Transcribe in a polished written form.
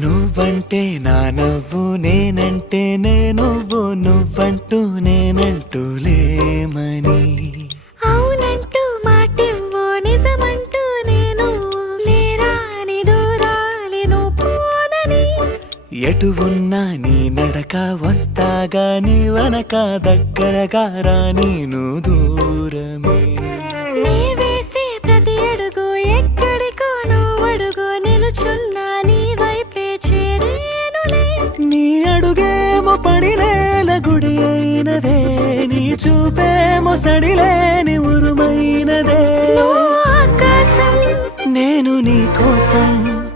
నువ్వంటే నా నవ్వు నేనంటే నువ్వు నువ్వంటూ నేనంటూ లేమని అవునంటూ మాటివ్వు నిజమంటూ నేను లేరాని దూరాలి నువ్వు పోనని ఎటు ఉన్నా నీ నడక వస్తాగా నీ వనక దగ్గరగా రాని నువ్వు దూరమే నీ వేసే ప్రతి అడుగు ఎక్కడికో నువ్వు అడుగు నిలుచున్నా నీ వైపే చేరేనులే నీ అడుగేమో పడిలేల గుడి అయినదే నీ చూపేమో సడిలేని ఉరుమైనదే నువ్వు ఆకాశం నేను నీ కోసం